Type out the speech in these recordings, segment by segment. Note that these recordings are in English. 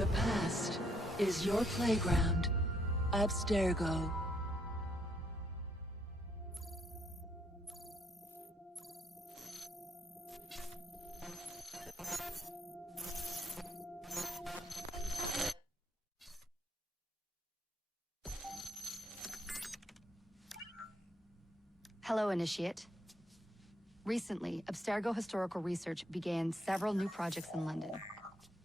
The past is your playground. Abstergo. Hello, Initiate. Recently, Abstergo Historical Research began several new projects in London.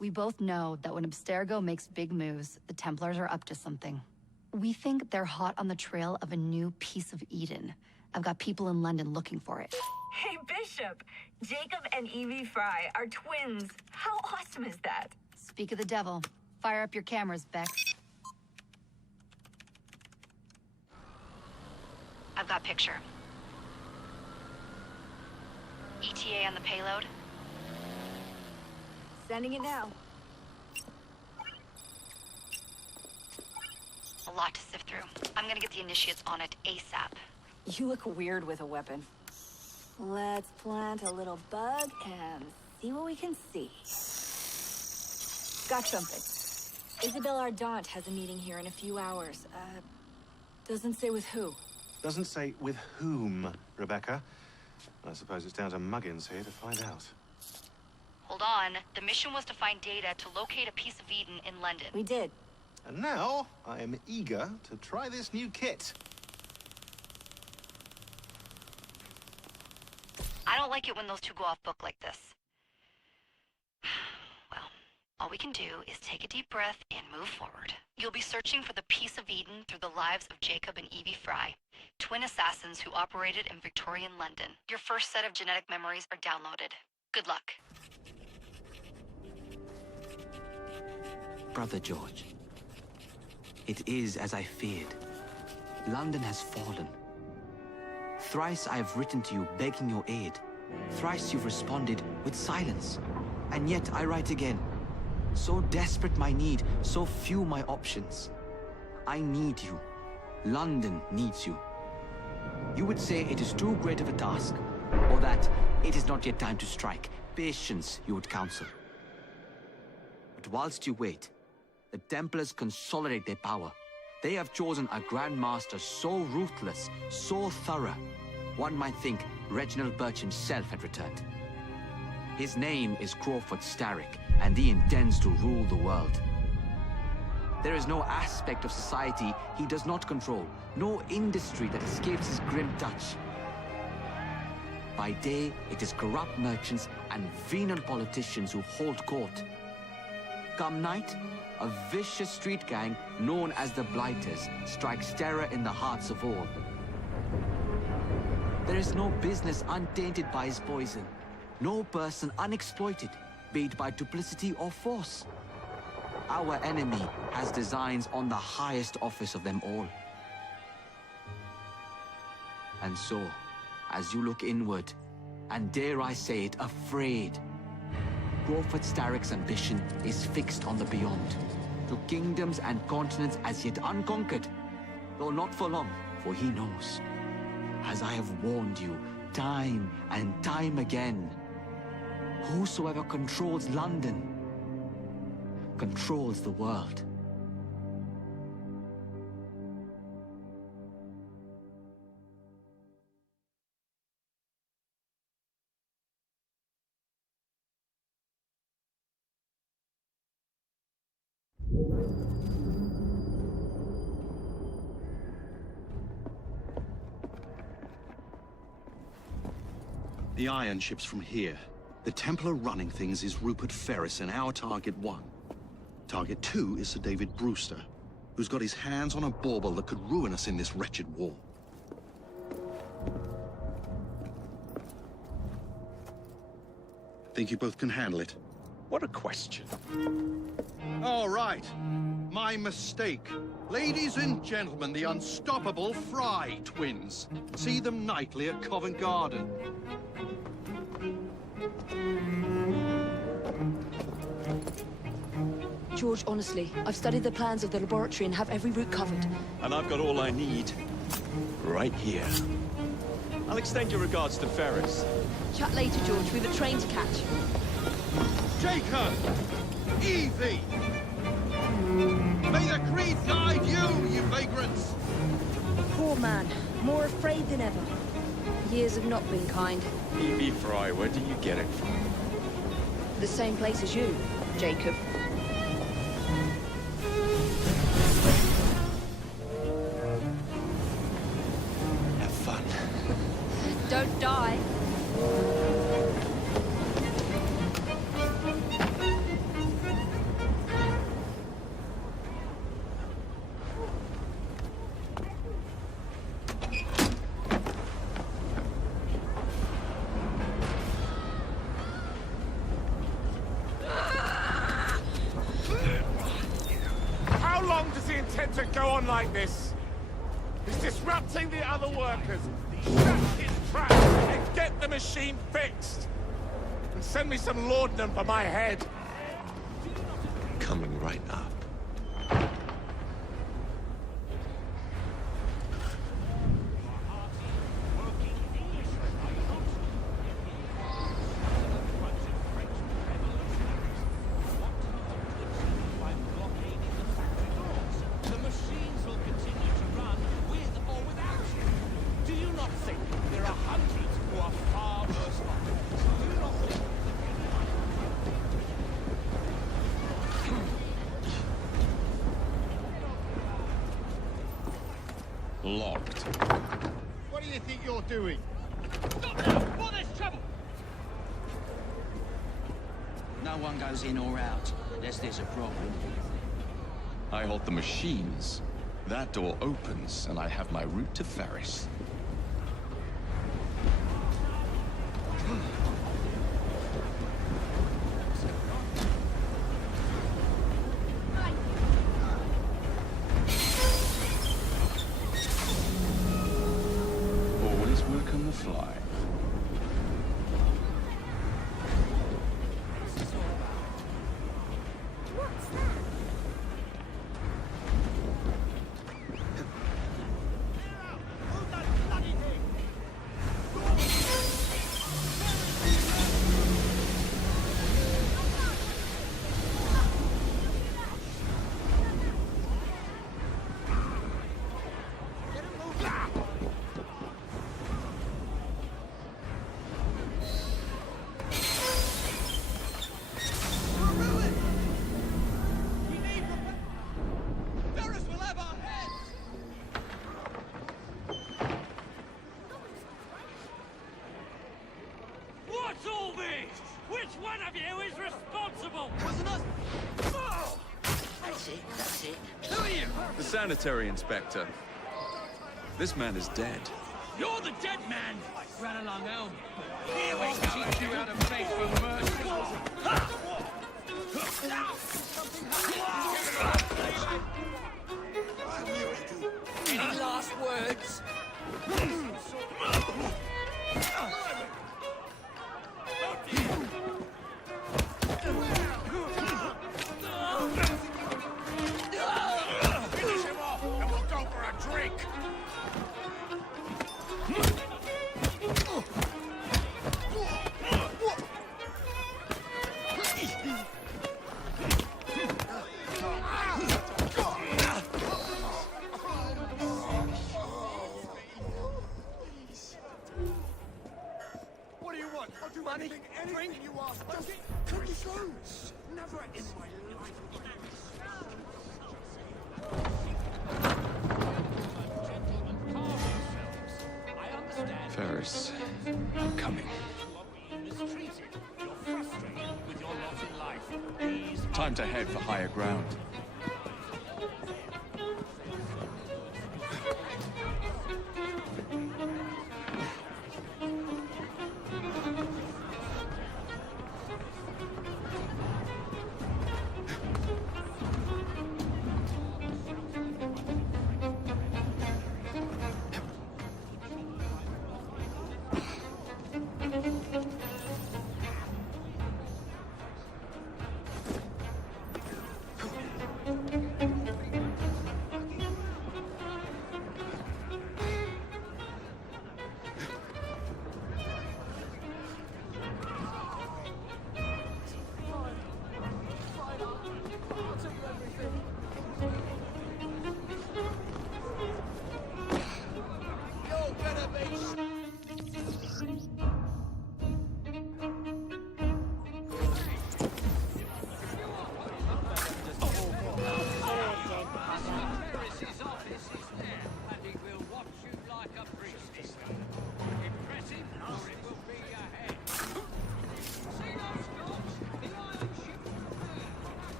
We both know that when Abstergo makes big moves, the Templars are up to something. We think they're hot on the trail of a new piece of Eden. I've got people in London looking for it. Hey, Bishop! Jacob and Evie Frye are twins. How awesome is that? Speak of the devil. Fire up your cameras, Beck. I've got picture. ETA on the payload? Sending it now. A lot to sift through. I'm gonna get the Initiates on it ASAP. You look weird with a weapon. Let's plant a little bug and see what we can see. Got something. Isabel Ardant has a meeting here in a few hours. Doesn't say with who. Doesn't say with whom, Rebecca. I suppose it's down to Muggins here to find out. Hold on. The mission was to find data to locate a piece of Eden in London. We did. And now, I am eager to try this new kit. I don't like it when those two go off book like this. Well, all we can do is take a deep breath and move forward. You'll be searching for the piece of Eden through the lives of Jacob and Evie Frye, twin assassins who operated in Victorian London. Your first set of genetic memories are downloaded. Good luck. Brother George, it is as I feared. London has fallen. Thrice I have written to you begging your aid. Thrice you've responded with silence. And yet I write again. So desperate my need, so few my options. I need you. London needs you. You would say it is too great of a task, or that it is not yet time to strike. Patience, you would counsel. But whilst you wait, the Templars consolidate their power. They have chosen a Grand Master so ruthless, so thorough. One might think Reginald Birch himself had returned. His name is Crawford Starrick, and he intends to rule the world. There is no aspect of society he does not control, no industry that escapes his grim touch. By day, it is corrupt merchants and venal politicians who hold court. Come night, a vicious street gang known as the Blighters strikes terror in the hearts of all. There is no business untainted by his poison, no person unexploited, be it by duplicity or force. Our enemy has designs on the highest office of them all. And so, as you look inward, and dare I say it, afraid, Crawford Starrick's ambition is fixed on the beyond, to kingdoms and continents as yet unconquered, though not for long, for he knows, as I have warned you time and time again, whosoever controls London controls the world. The iron ship's from here. The Templar running things is Rupert Ferris and our target 1. Target 2 is Sir David Brewster, who's got his hands on a bauble that could ruin us in this wretched war. Think you both can handle it? What a question. All right. My mistake. Ladies and gentlemen, the unstoppable Frye twins. See them nightly at Covent Garden. George, honestly, I've studied the plans of the laboratory and have every route covered. And I've got all I need right here. I'll extend your regards to Ferris. Chat later, George. We've a train to catch. Jacob! Evie! May the Creed guide you, you vagrants! Poor man. More afraid than ever. Years have not been kind. Evie Frye, where do you get it from? The same place as you, Jacob. Have fun. Don't die. How long does he intend to go on like this? He's disrupting the other workers. Shut his trap and get the machine fixed. And send me some laudanum for my head. Coming right up. The machines will continue to run with or without you. Do you not think there are hundreds who are far worse off? Do you not think... Locked. What do you think you're doing? Stop now! Before there's trouble! No one goes in or out unless there's a problem. I hold the machines. That door opens, and I have my route to Ferris. Always work on the fly. What's all this? Which one of you is responsible? Wasn't us? Oh! That's it. Who are you? The sanitary inspector. This man is dead. You're the dead man! Run along home. Here we go. Teach you how to beg for mercy. Any last words? Finish him off, and we'll go for a drink! What do you want? I'll do money, anything you ask. Just cut the shoes. Never in my life. Ferris, I'm coming. Time to head for higher ground.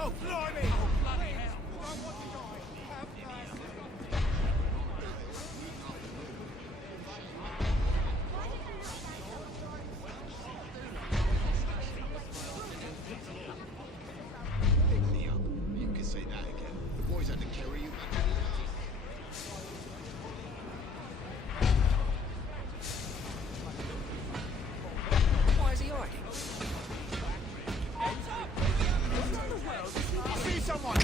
Oh, blimey! You can say that again. The boys had to carry you back to the Why is he hiding? I see someone!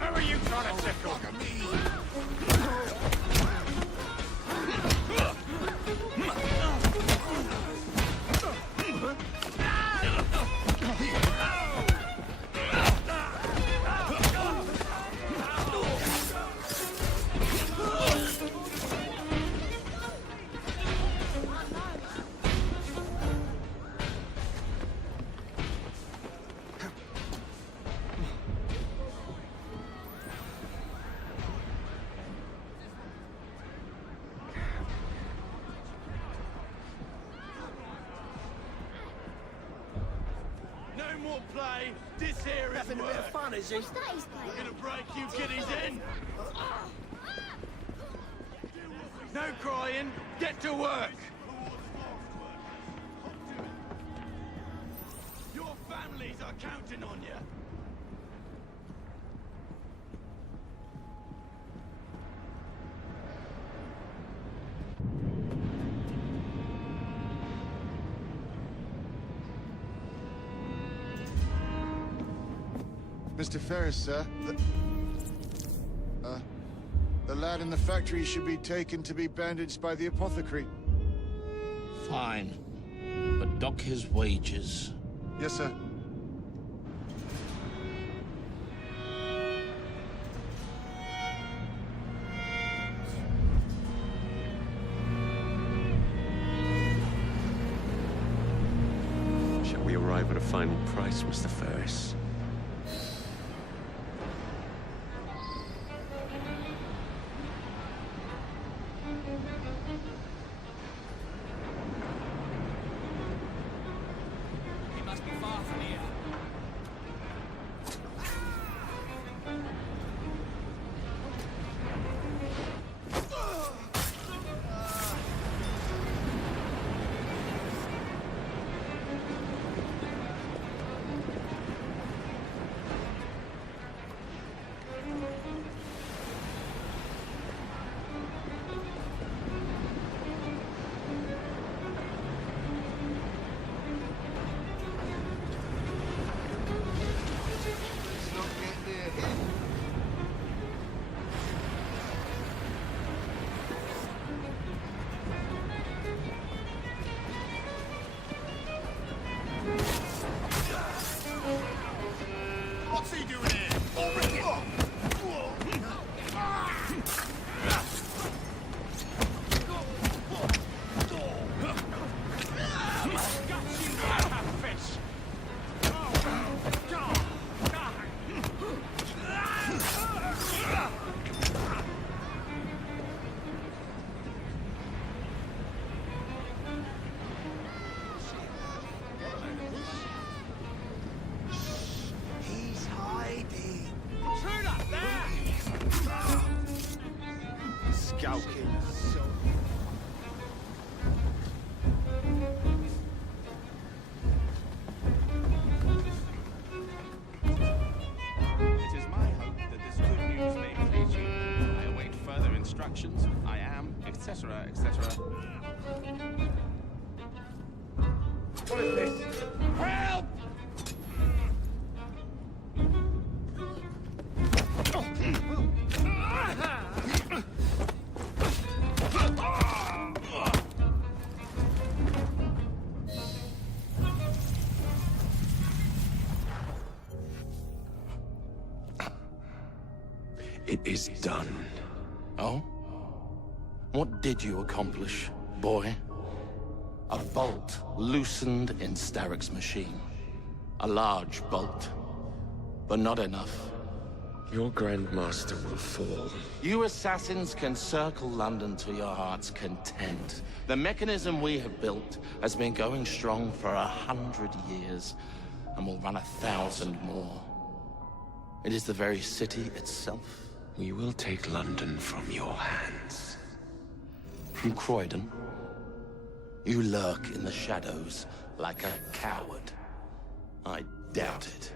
Who are you trying to tickle? No more play. This here is Having a bit of fun, is he? We're gonna break you kiddies in. No crying. Get to work. Your families are counting on you. Mr. Ferris, sir. The lad in the factory should be taken to be bandaged by the apothecary. Fine. But dock his wages. Yes, sir. Shall we arrive at a final price, Mr. Ferris? He must be far from here. What's he doing here? He's hiding. Intruder, there! Skulking. It is my hope that this good news may please you. I await further instructions. I am, etc., etc. What is this? Help! It is done. Oh? What did you accomplish, boy? A bolt loosened in Starrick's machine. A large bolt, but not enough. Your Grandmaster will fall. You assassins can circle London to your heart's content. The mechanism we have built has been going strong for 100 years, and will run 1,000 more. It is the very city itself. We will take London from your hands. From Croydon? You lurk in the shadows like a coward. I doubt it.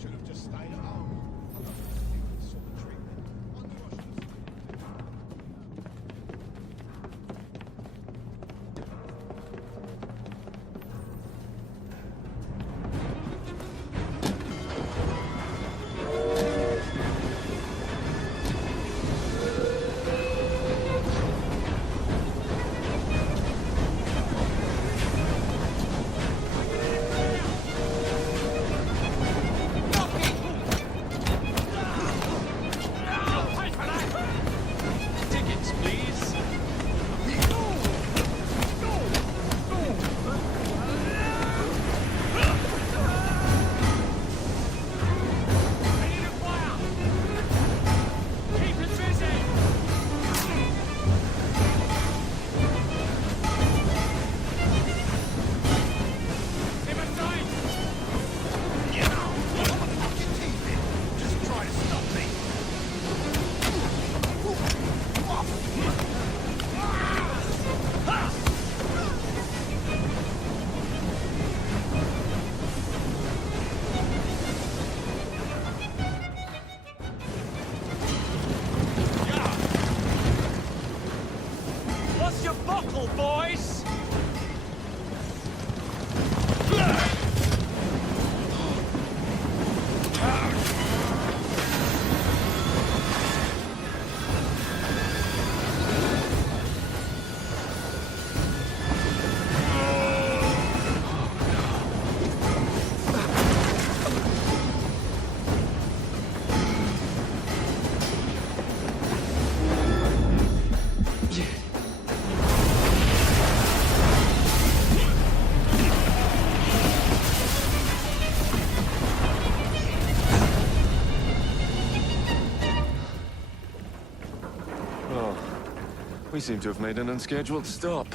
Should have just stayed at home. Sort of treatment. We seem to have made an unscheduled stop.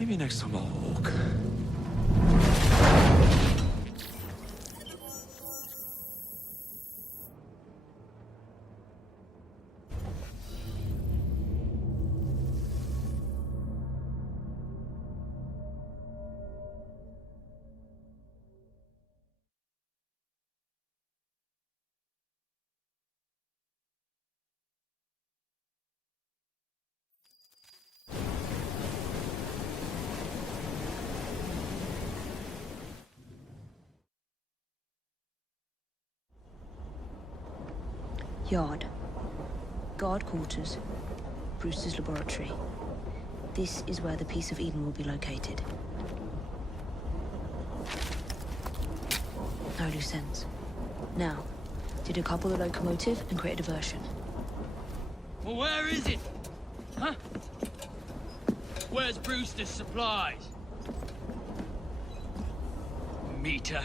Maybe next time I'll walk. Yard. Guard quarters. Brewster's laboratory. This is where the piece of Eden will be located. No loose ends. Now, decouple the locomotive and create a diversion. Well, where is it? Huh? Where's Brewster's supplies? Meter.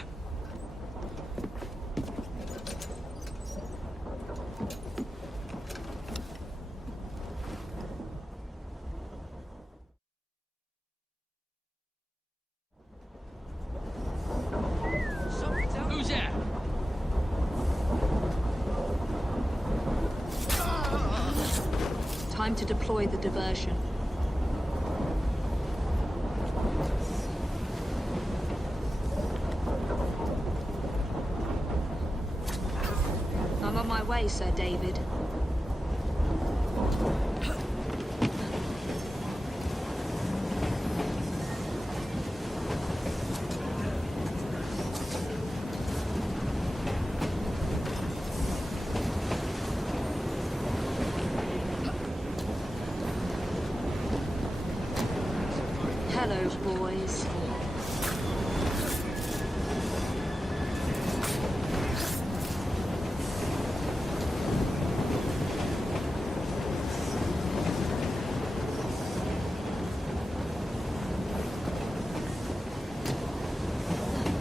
Who's there? Time to deploy the diversion. I'm on my way, Sir David. Hello, boys.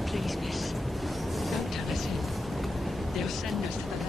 Please, miss. Don't tell us in. They'll send us to the lab.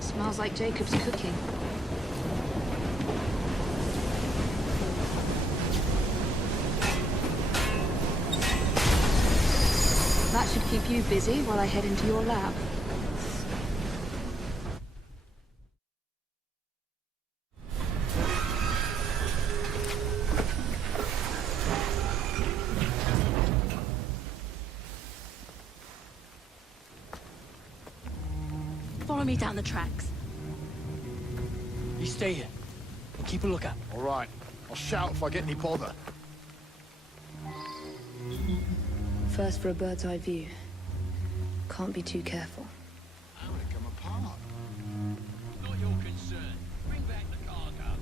Smells like Jacob's cooking. That should keep you busy while I head into your lab. Follow me down the tracks. You stay here and keep a lookout. All right. I'll shout if I get any bother. First for a bird's eye view. Can't be too careful. How would it come apart? Not your concern. Bring back the cargo.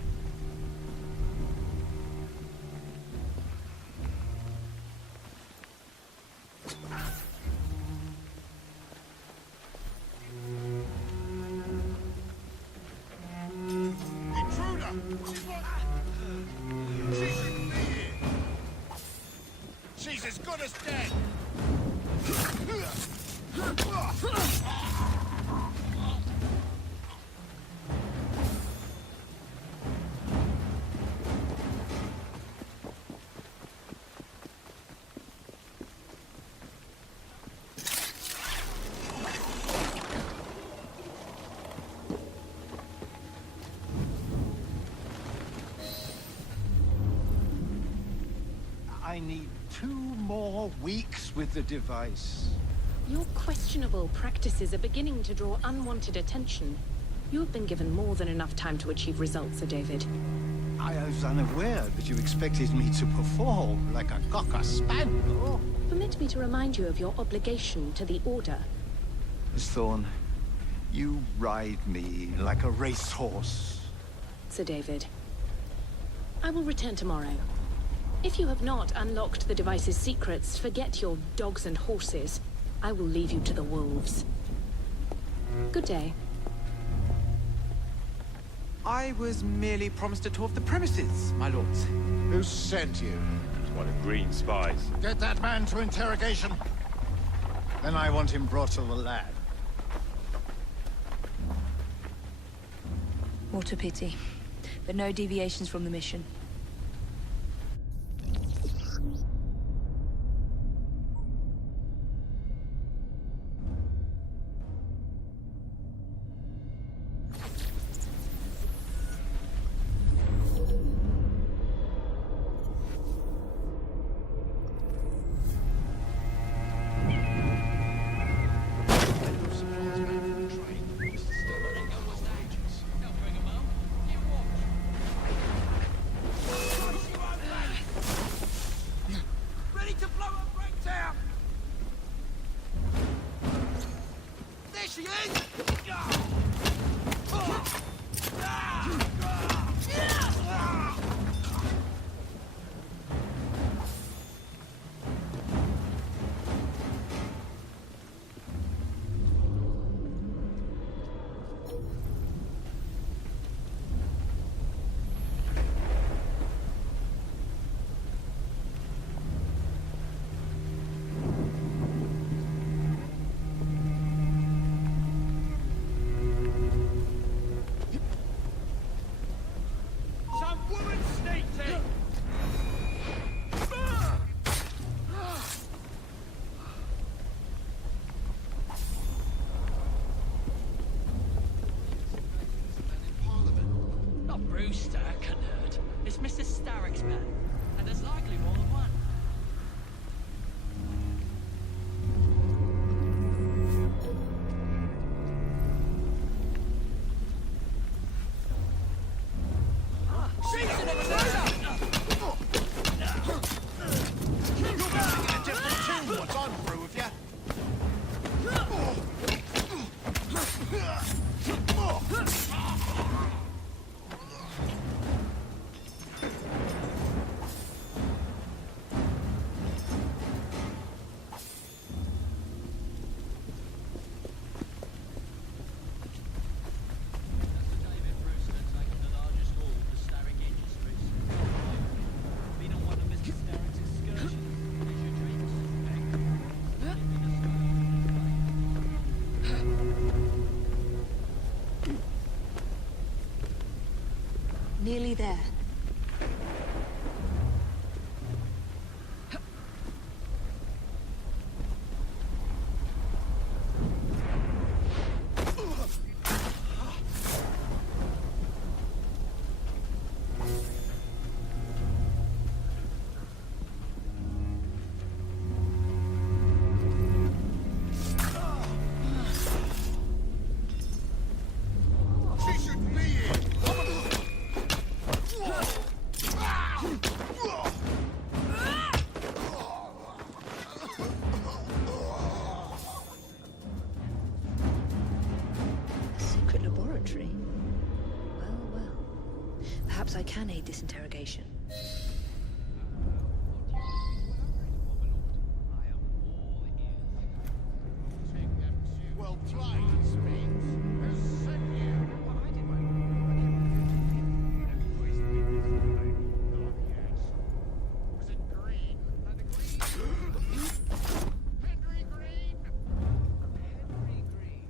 Intruder! She shouldn't be here. She's as good as dead. I need 2 more weeks with the device. Your questionable practices are beginning to draw unwanted attention. You have been given more than enough time to achieve results, Sir David. I was unaware that you expected me to perform like a cocker spaniel. Permit me to remind you of your obligation to the Order. Miss Thorne, you ride me like a racehorse. Sir David, I will return tomorrow. If you have not unlocked the device's secrets, forget your dogs and horses. I will leave you to the wolves. Good day. I was merely promised a tour of the premises, my lords. Who sent you? One of Green's spies. Get that man to interrogation. Then I want him brought to the lab. What a pity. But no deviations from the mission. Brewster, canard. It's Mr. Starrick's man, and there's likely more than one. She's an intruder! You're running in a different tune. What's on, through with ya? Nearly there. Perhaps I can aid this interrogation. Well played, Spence. Who sent you? Was it Green? Henry Green? Henry Green?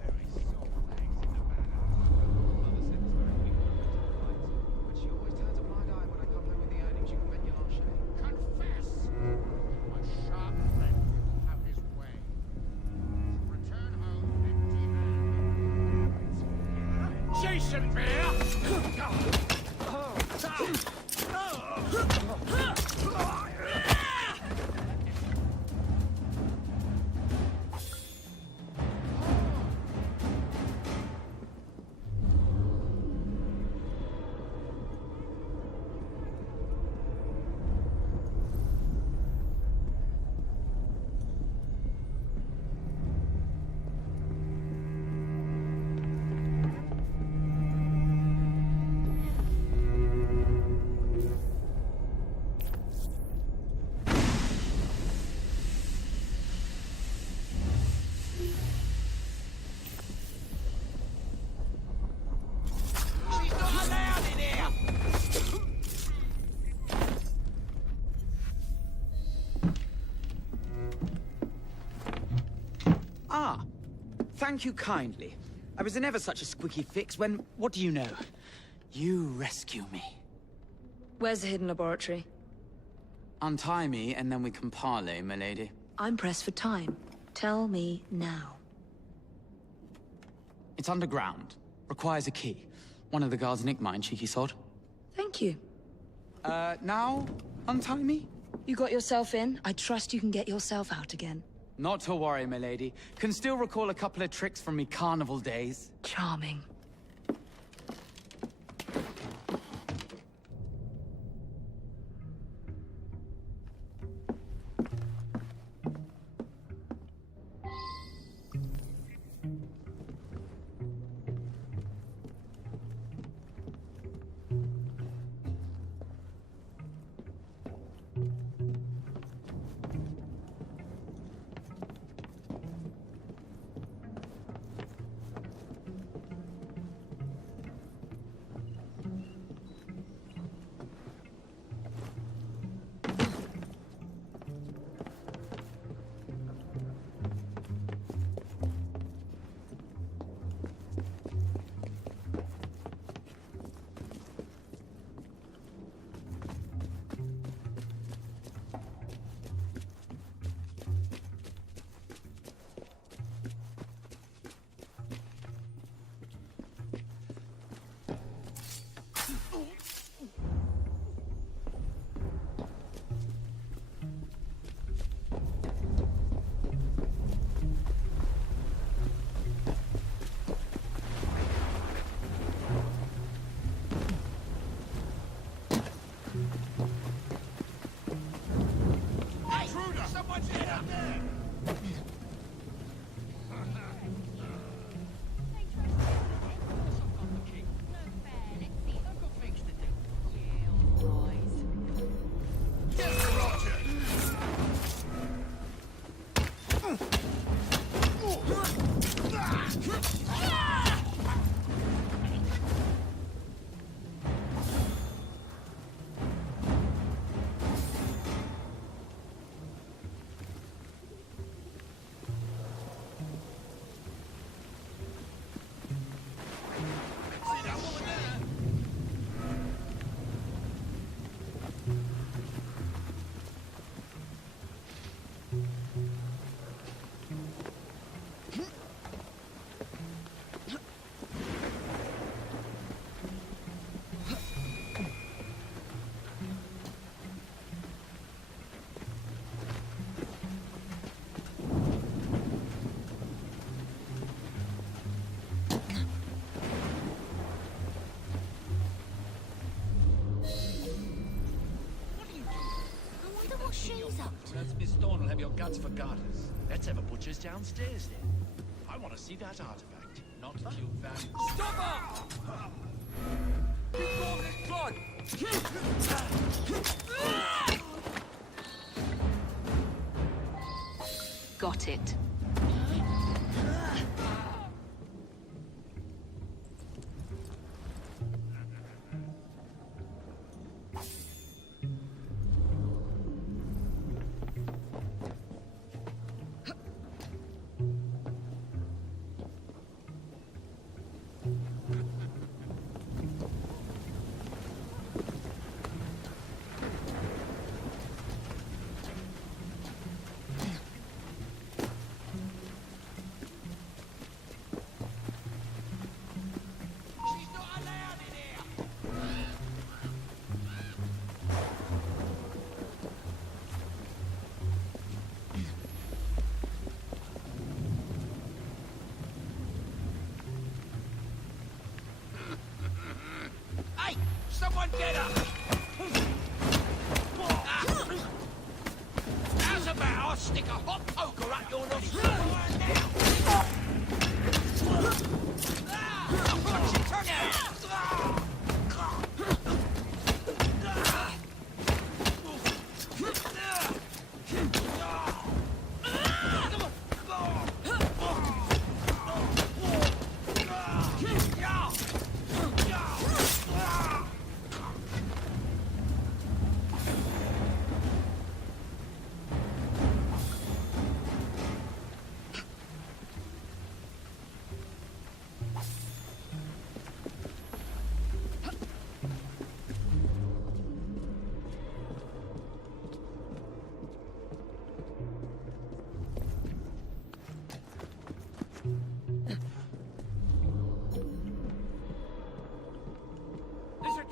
Very soft legs in the back. Mother said it's very weak but she always turns a blind eye when I come home with the earnings. You can bet your last shilling. Confess! My sharp friend will have his way. Return home empty-handed. Jason Bear! thank you kindly. I was in ever such a squeaky fix when, what do you know? You rescue me. Where's the hidden laboratory? Untie me, and then we can parley, milady. I'm pressed for time. Tell me now. It's underground. Requires a key. One of the guards nicked mine, cheeky sod. Thank you. Now? Untie me? You got yourself in. I trust you can get yourself out again. Not to worry, milady. Can still recall a couple of tricks from me carnival days. Charming. That's Miss Thorne will have your guts for garters. Let's have a butcher's downstairs then. I want to see that artifact. Not if you value. Stop her! Keep going, this blood! Got it. Someone get her! How's about I stick a hot poker up your nostril right now? Watch it turn out!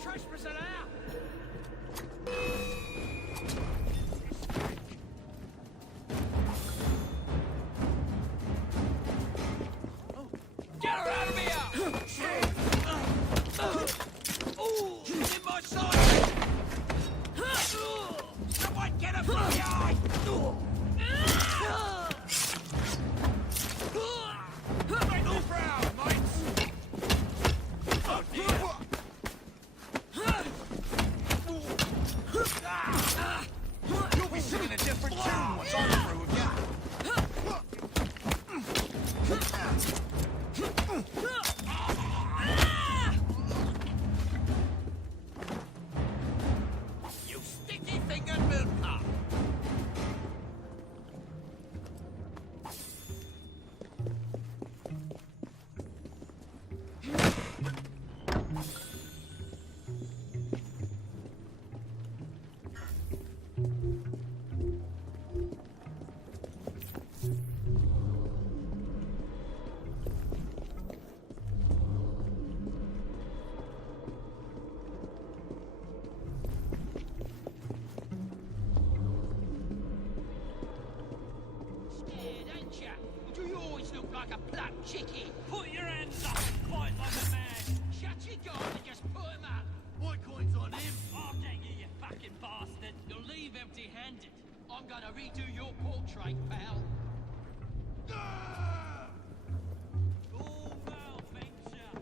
trespassing out! Get her out of here! In my sight! Someone get her from behind! Make the ground, mates! Oh dear! You'll be singing a different tune once I'm through with you. You sticky-fingered milker! Do you always look like a plucked chickie? Put your hands up and fight like a man. Shut your guard and just put him up. My coin's on him. I'll get you, you fucking bastard. You'll leave empty-handed. I'm gonna redo your portrait, pal. Oh, well, venture.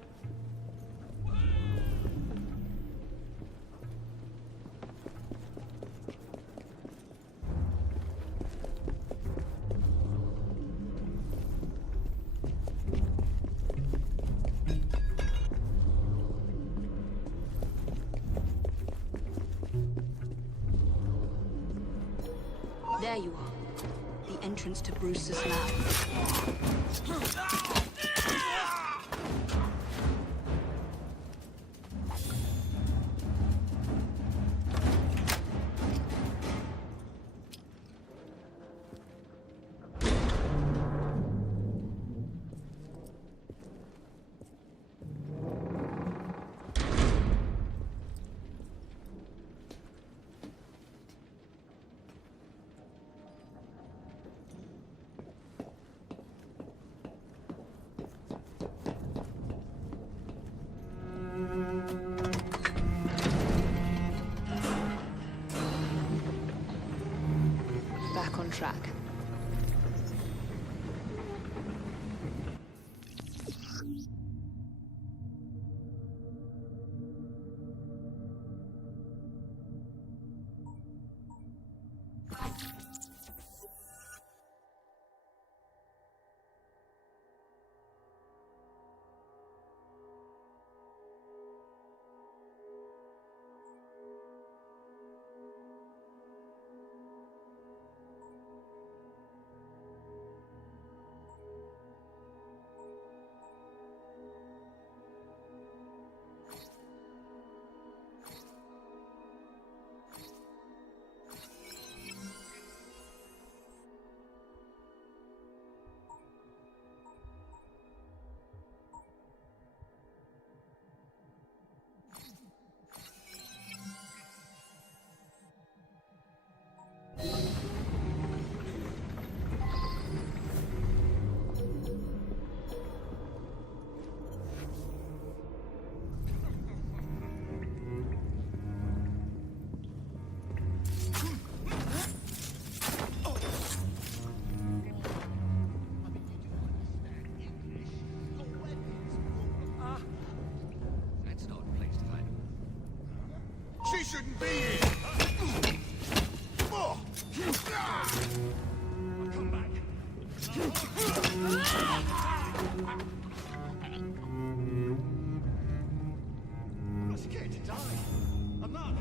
There you are. The entrance to Bruce's lab. Back on track. She shouldn't be here! Oh. Come back! I'm not scared to die. I'm not.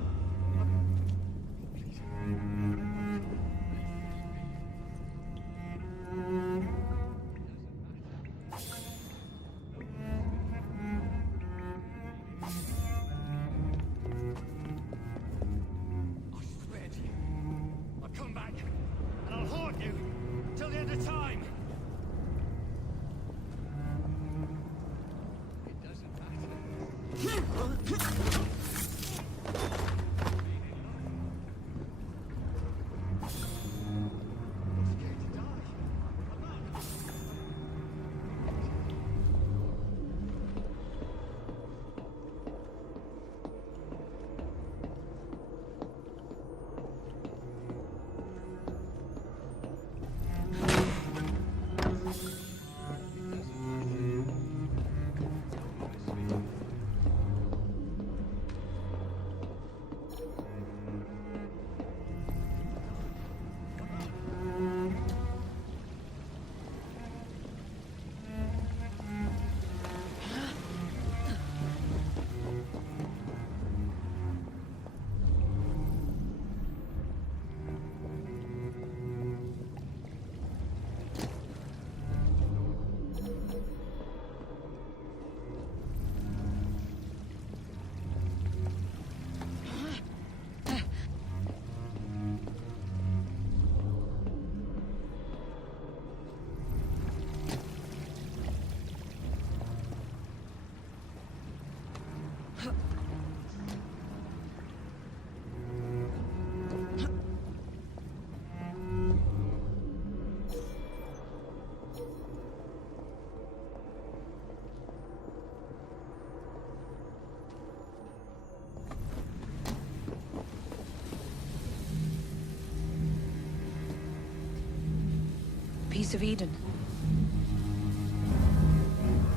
piece of Eden.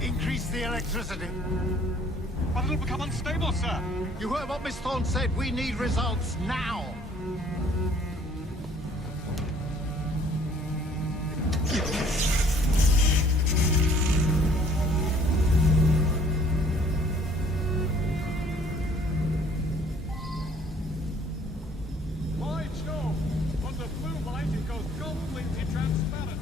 Increase the electricity. But it'll become unstable, sir. You heard what Miss Thorne said. We need results now. My Joe! Under blue light, it goes completely transparent.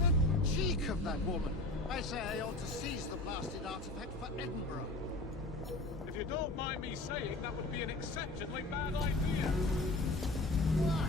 The cheek of that woman. I say I ought to seize the blasted artifact for Edinburgh. If you don't mind me saying, that would be an exceptionally bad idea. Why?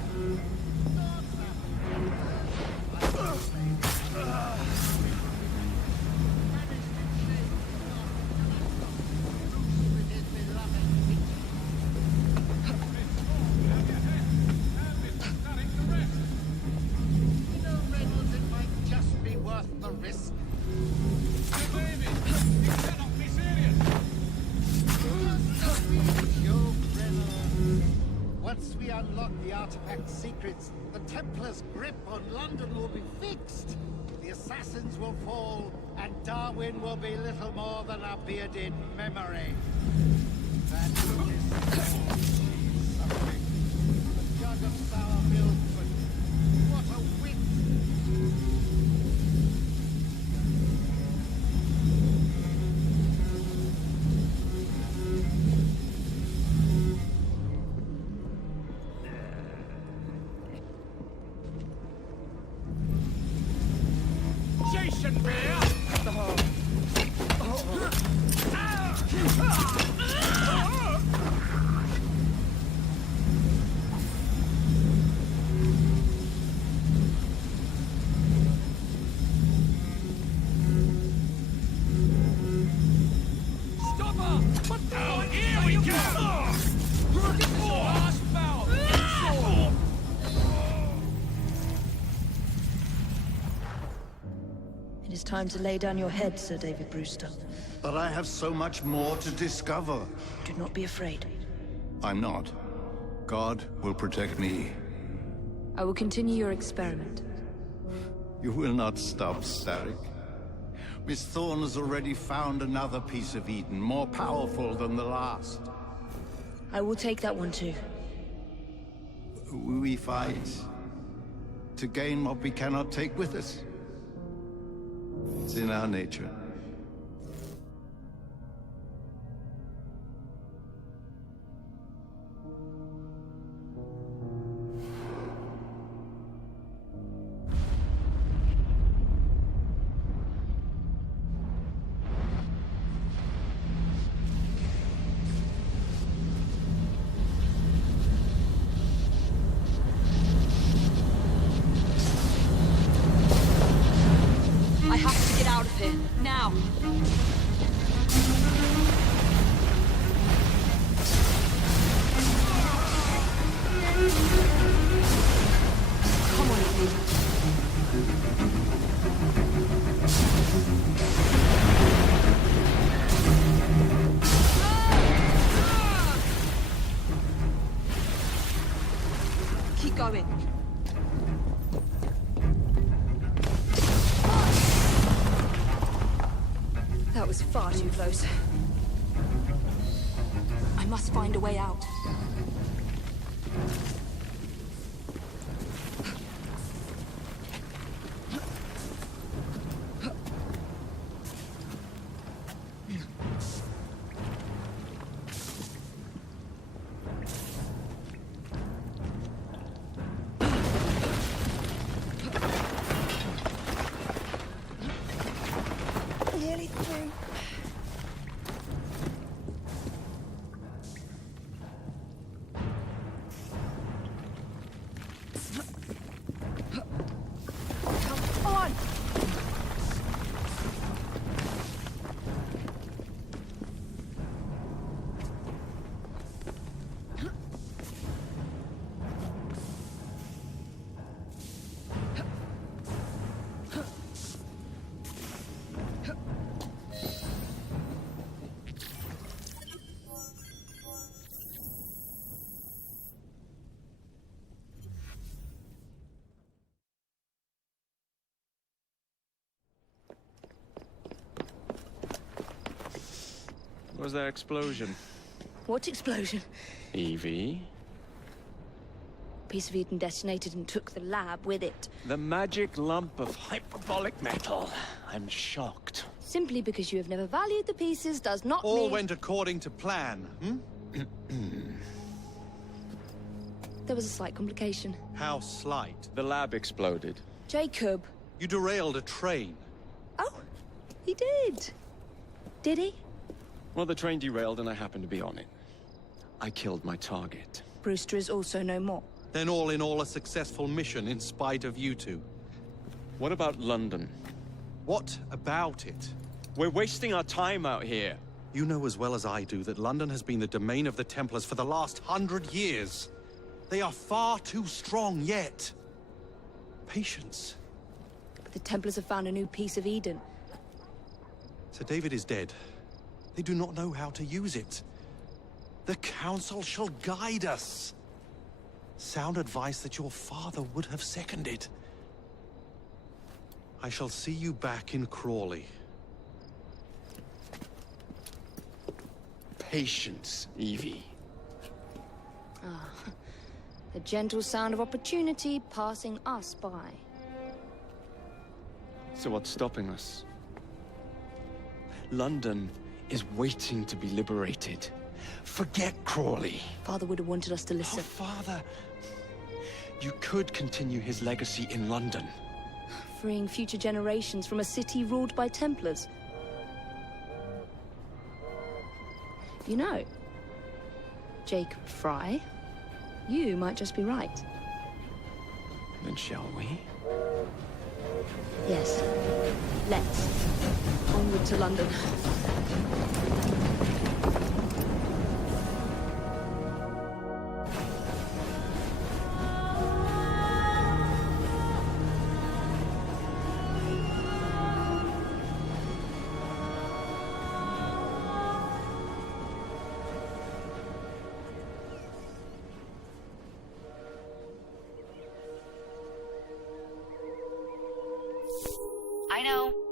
Once we unlock the artifact's secrets, the Templars' grip on London will be fixed. The assassins will fall, and Darwin will be little more than a bearded memory. That is something. A jug of sour milk, but what a wit! Jason Bear! Stop her! What the hell? Here we go! Last bout! It is time to lay down your head, Sir David Brewster. But I have so much more to discover. Do not be afraid. I'm not. God will protect me. I will continue your experiment. You will not stop, Starrick. Miss Thorne has already found another piece of Eden, more powerful than the last. I will take that one too. We fight to gain what we cannot take with us. It's in our nature. I have to get out of here, now. Come on, Evie. Keep going. That was far too close. I must find a way out. Nearly through. Come on! Was there explosion? What explosion? Evie? Piece of Eden detonated and took the lab with it. The magic lump of hyperbolic metal. I'm shocked. Simply because you have never valued the pieces does not All mean... went according to plan, hmm? There was a slight complication. How slight? The lab exploded. Jacob. You derailed a train. Oh, he did. Did he? Well, the train derailed and I happened to be on it. I killed my target. Brewster is also no more. Then all in all a successful mission in spite of you two. What about London? What about it? We're wasting our time out here. You know as well as I do that London has been the domain of the Templars for the last 100 years. They are far too strong yet. Patience. But the Templars have found a new piece of Eden. Sir David is dead. They do not know how to use it. The Council shall guide us. Sound advice that your father would have seconded. I shall see you back in Crawley. Patience, Evie. Ah, the gentle sound of opportunity passing us by. So what's stopping us? London is waiting to be liberated. Forget Crawley. Father would have wanted us to listen. Oh, Father. You could continue his legacy in London. Freeing future generations from a city ruled by Templars. You know, Jacob Frye, you might just be right. Then shall we? Yes. Let's. Onward to London.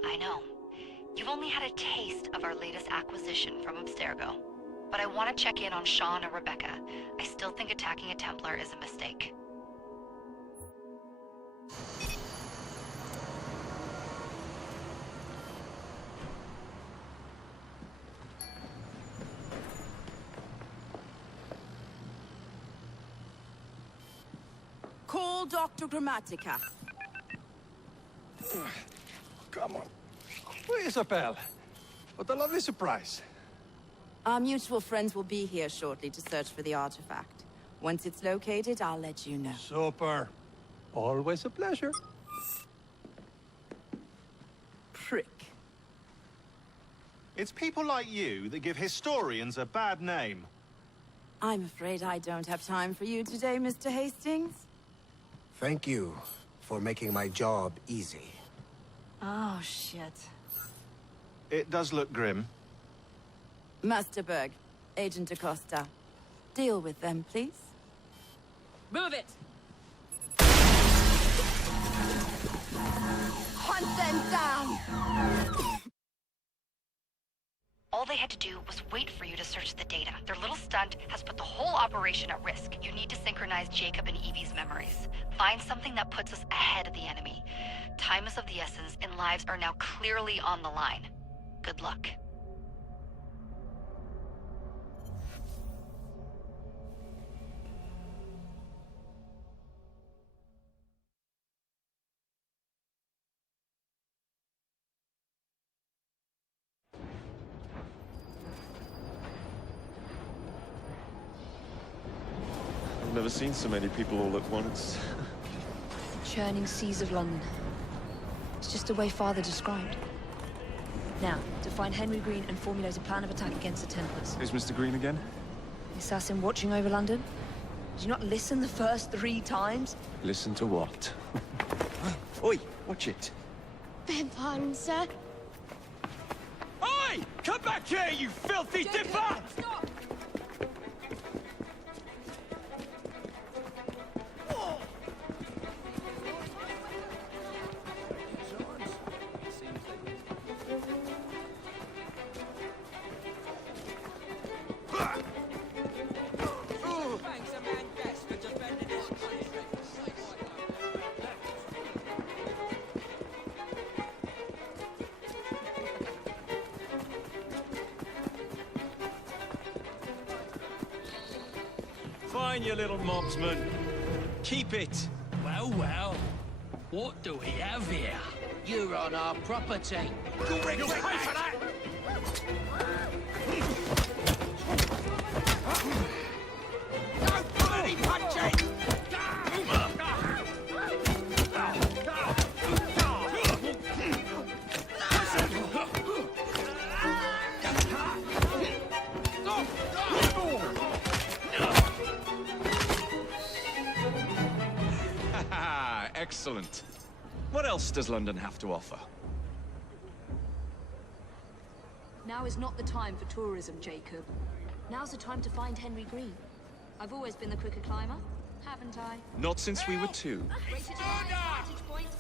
I know. You've only had a taste of our latest acquisition from Abstergo. But I want to check in on Sean and Rebecca. I still think attacking a Templar is a mistake. Call Dr. Grammatica. Come on. Where is Isabel? What a lovely surprise. Our mutual friends will be here shortly to search for the artifact. Once it's located, I'll let you know. Super. Always a pleasure. Prick. It's people like you that give historians a bad name. I'm afraid I don't have time for you today, Mr. Hastings. Thank you for making my job easy. Oh, shit. It does look grim. Master Berg, Agent Acosta. Deal with them, please. Move it! Hunt them down! All they had to do was wait for you to search the data. Their little stunt has put the whole operation at risk. You need to synchronize Jacob and Evie's memories. Find something that puts us ahead of the enemy. Time is of the essence, and lives are now clearly on the line. Good luck. I've never seen so many people all at once. Churning seas of London. It's just the way Father described. Now, to find Henry Green and formulate a plan of attack against the Templars. Who's Mr. Green again? The assassin watching over London? Did you not listen the first 3 times? Listen to what? Oi, watch it. Beg pardon, sir. Oi! Come back here, you filthy dipper! Stop! fine, you little mobsman. Keep it. Well, well. What do we have here? You're on our property. You'll pay for that! No bloody punching! Excellent. What else does London have to offer? Now is not the time for tourism, Jacob. Now's the time to find Henry Green. I've always been the quicker climber, haven't I? Not since we were 2.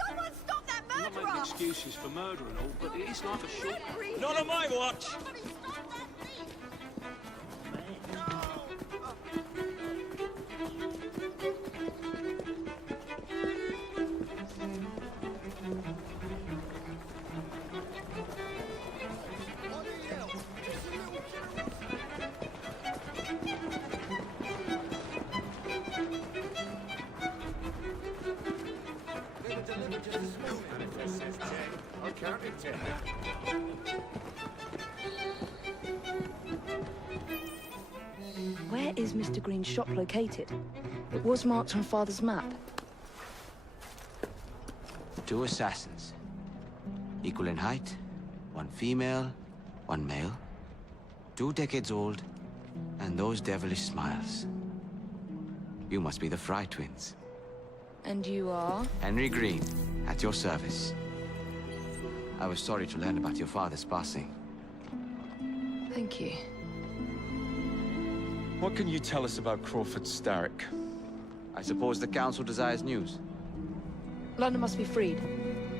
Someone stop that I'm not murderer! making excuses for murder and all, but it is like a short... Not on my watch! I'll count it 10. Where is Mr. Green's shop located? It was marked on Father's map. 2 assassins. Equal in height. 1 female, 1 male. 2 decades old. And those devilish smiles. You must be the Frye twins. And you are? Henry Green, at your service. I was sorry to learn about your father's passing. Thank you. What can you tell us about Crawford Starrick? I suppose the Council desires news. London must be freed,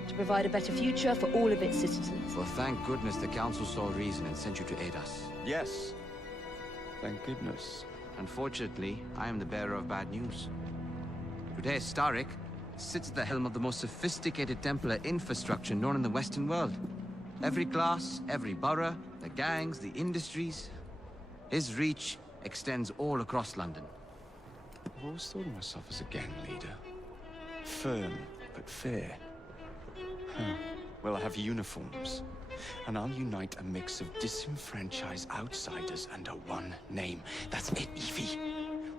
to provide a better future for all of its citizens. Well, thank goodness the Council saw reason and sent you to aid us. Yes. Thank goodness. Unfortunately, I am the bearer of bad news. Today, Starrick sits at the helm of the most sophisticated Templar infrastructure known in the Western world. Every class, every borough, the gangs, the industries. His reach extends all across London. I've always thought of myself as a gang leader. Firm, but fair. Huh. Well, I have uniforms. And I'll unite a mix of disenfranchised outsiders under one name. That's it, Evie.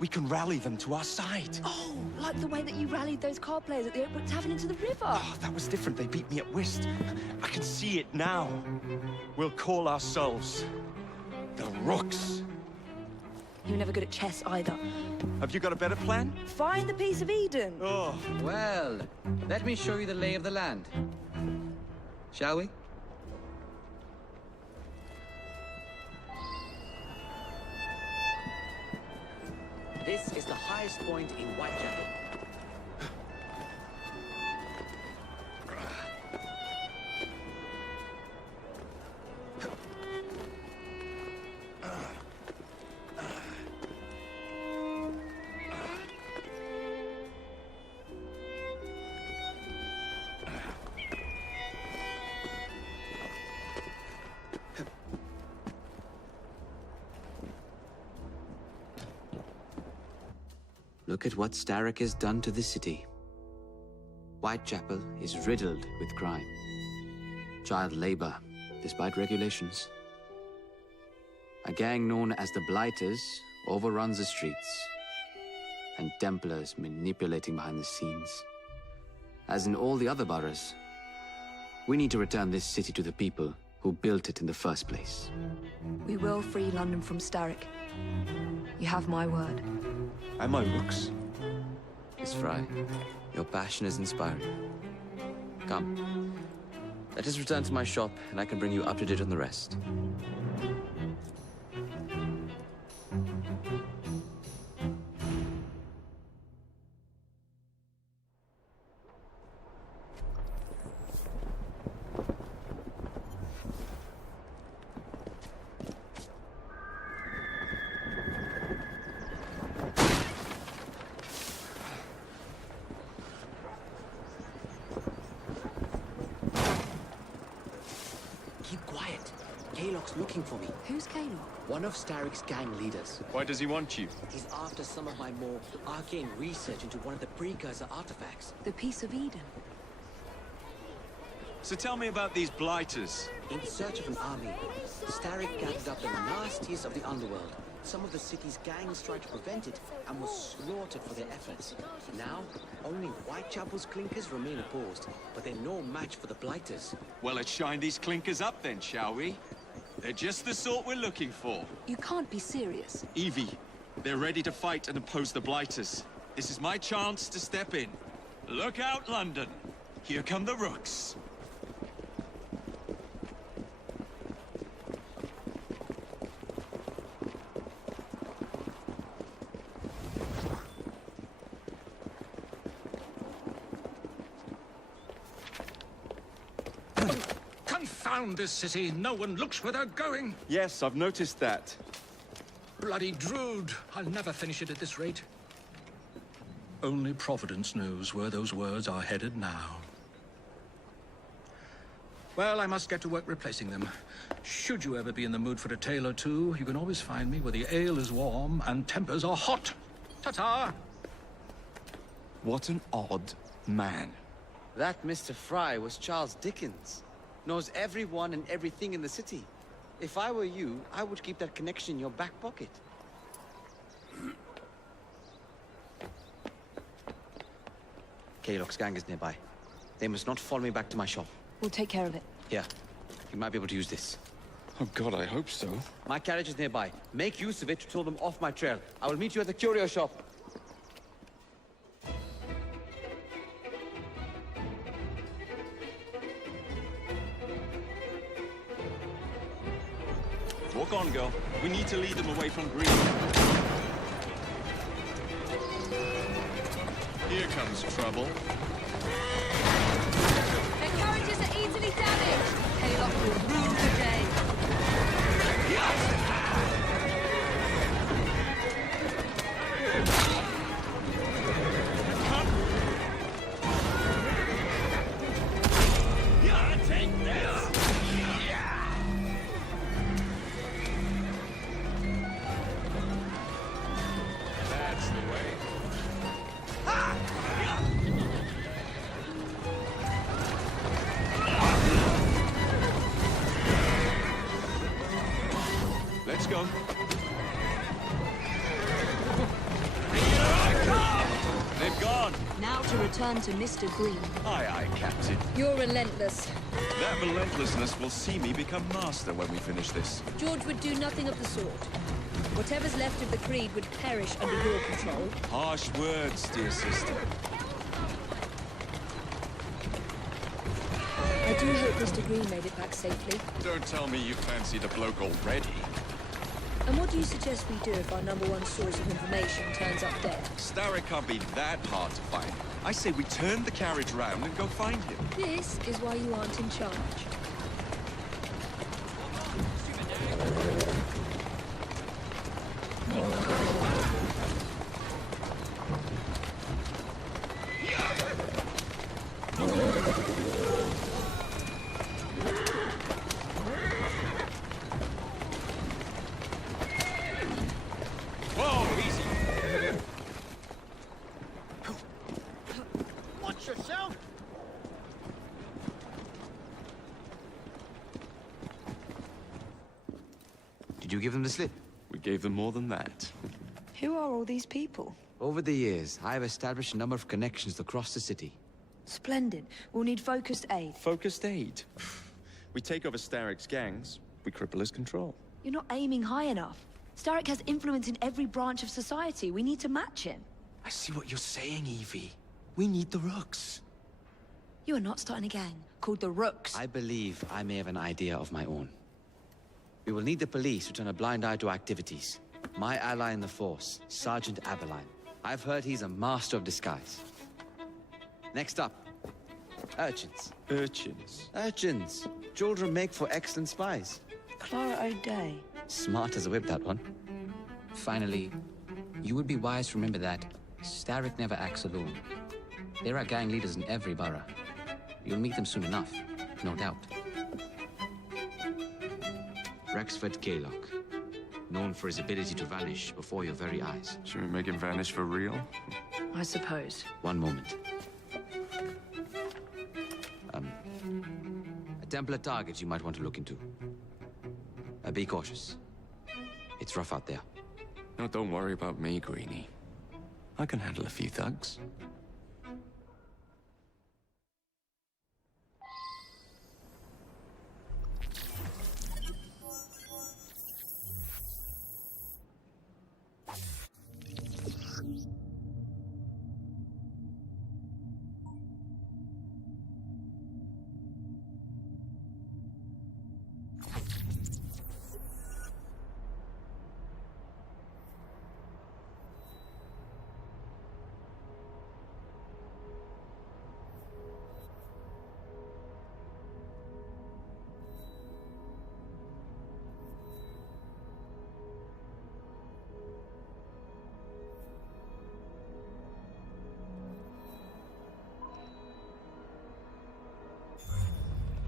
We can rally them to our side. Oh, like the way that you rallied those card players at the Oakbrook Tavern into the river. Oh, that was different. They beat me at whist. I can see it now. We'll call ourselves the Rooks. You were never good at chess either. Have you got a better plan? Find the piece of Eden. Oh. Well, let me show you the lay of the land. Shall we? This is the highest point in Whitechapel. Look at what Starrick has done to the city. Whitechapel is riddled with crime. Child labor, despite regulations. A gang known as the Blighters overruns the streets. And Templars manipulating behind the scenes. As in all the other boroughs, we need to return this city to the people who built it in the first place. We will free London from Starrick. You have my word. And my Rooks. Miss Frye, your passion is inspiring. Come, let us return to my shop, and I can bring you up to date on the rest. Keep quiet. Kayla Kaylock's looking for me. Who's Kaylock? One of Starrick's gang leaders. Why does he want you? He's after some of my more arcane research into one of the precursor artifacts. The Piece of Eden. So tell me about these blighters. In search of an army, Starrick gathered up the nastiest of the underworld. Some of the city's gangs tried to prevent it and were slaughtered for their efforts. Now, only Whitechapel's clinkers remain opposed, but they're no match for the blighters. Well, let's shine these clinkers up then, shall we? They're just the sort we're looking for. You can't be serious. Evie, they're ready to fight and oppose the blighters. This is my chance to step in. Look out, London. Here come the rooks. Confound this city. No one looks where they're going. Yes, I've noticed that. Bloody Drood. I'll never finish it at this rate. Only Providence knows where those words are headed now. Well, I must get to work replacing them. Should you ever be in the mood for a tale or two, you can always find me where the ale is warm and tempers are hot. Ta-ta! What an odd man. That Mr. Frye was Charles Dickens. Knows everyone and everything in the city. If I were you, I would keep that connection in your back pocket. Kaylock's gang is nearby. They must not follow me back to my shop. We'll take care of it. Here, you might be able to use this. Oh God, I hope so. My carriage is nearby. Make use of it to throw them off my trail. I will meet you at the curio shop. Walk on, girl. We need to lead them away from Greed. Here comes trouble. Their carriages are easily damaged. Kaylock will rule the day. Take this! That's the way. Let's go. They've gone. Now to return to Mr. Green. Aye, aye, Captain. You're relentless. That relentlessness will see me become master when we finish this. George would do nothing of the sort. Whatever's left of the Creed would perish under your control. Harsh words, dear sister. I do hope Mr. Green made it back safely. Don't tell me you fancy the bloke already. And what do you suggest we do if our #1 source of information turns up dead? Starrick can't be that hard to find. I say we turn the carriage round and go find him. This is why you aren't in charge. Whoa, easy. Watch yourself! Did you give them the slip? We gave them more than that. Who are all these people? Over the years, I have established a number of connections across the city. Splendid. We'll need focused aid. Focused aid. We take over Starrick's gangs, we cripple his control. You're not aiming high enough. Starrick has influence in every branch of society. We need to match him. I see what you're saying, Evie. We need the rooks. You are not starting a gang called the Rooks. I believe I may have an idea of my own. We will need the police to turn a blind eye to activities. My ally in the force, Sergeant Aberline. I've heard he's a master of disguise. Next up, urchins. Urchins? Urchins. Children make for excellent spies. Clara O'Day. Smart as a whip, that one. Finally, you would be wise to remember that Starrick never acts alone. There are gang leaders in every borough. You'll meet them soon enough, no doubt. Rexford Kaylock, known for his ability to vanish before your very eyes. Should we make him vanish for real? I suppose. One moment. A Templar target you might want to look into. Be cautious. It's rough out there. No, don't worry about me, Greenie. I can handle a few thugs.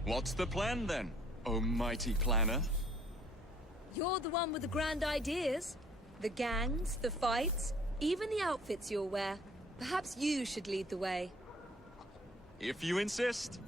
What's the plan then, oh mighty planner? You're the one with the grand ideas. The gangs, the fights, even the outfits you'll wear. Perhaps you should lead the way. If you insist.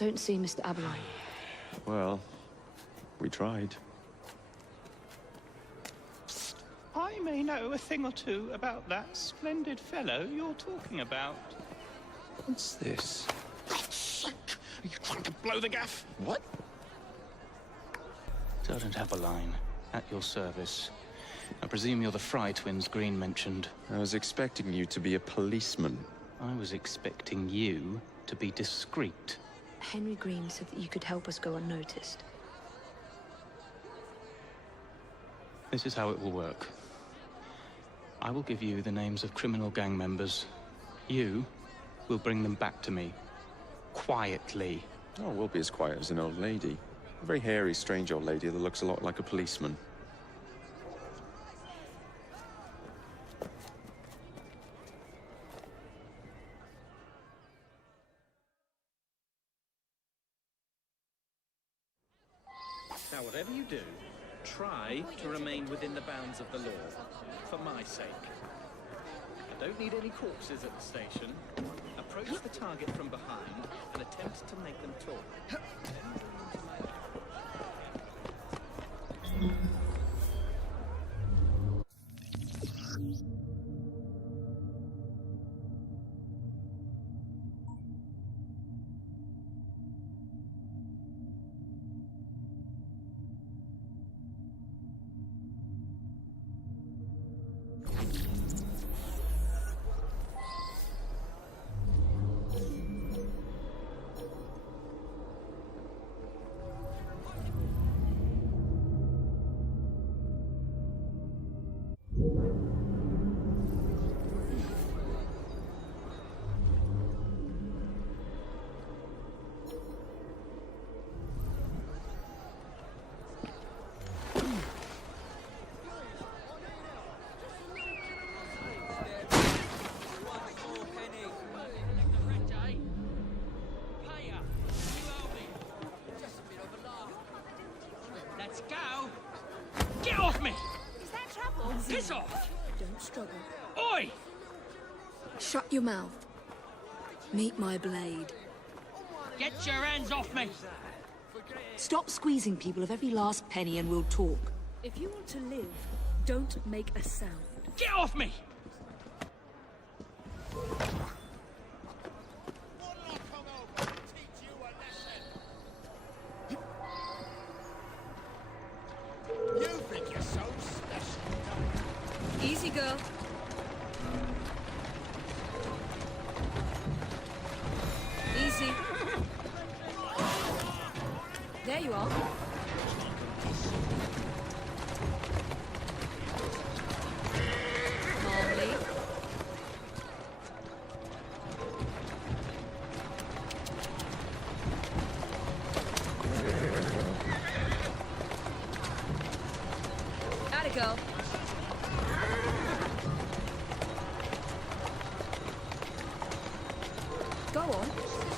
I don't see Mr. Aberline. Well, we tried. I may know a thing or two about that splendid fellow you're talking about. What's this? God's sake! Are you trying to blow the gaff? What? Sergeant Aberline, at your service. I presume you're the Frye twins Green mentioned. I was expecting you to be a policeman. I was expecting you to be discreet. Henry Green said that you could help us go unnoticed. This is how it will work. I will give you the names of criminal gang members. You will bring them back to me. Quietly. Oh, we'll be as quiet as an old lady. A very hairy, strange old lady that looks a lot like a policeman. Now, whatever you do, try to remain within the bounds of the law, for my sake. I don't need any corpses at the station. Approach the target from behind and attempt to make them talk. Let's go! Get off me! Is that trouble? Piss off! Don't struggle. Oi! Shut your mouth. Meet my blade. Get your hands off me! Stop squeezing people of every last penny and we'll talk. If you want to live, don't make a sound. Get off me! You think you're so special, Easy, girl. Easy. There you are. Go on.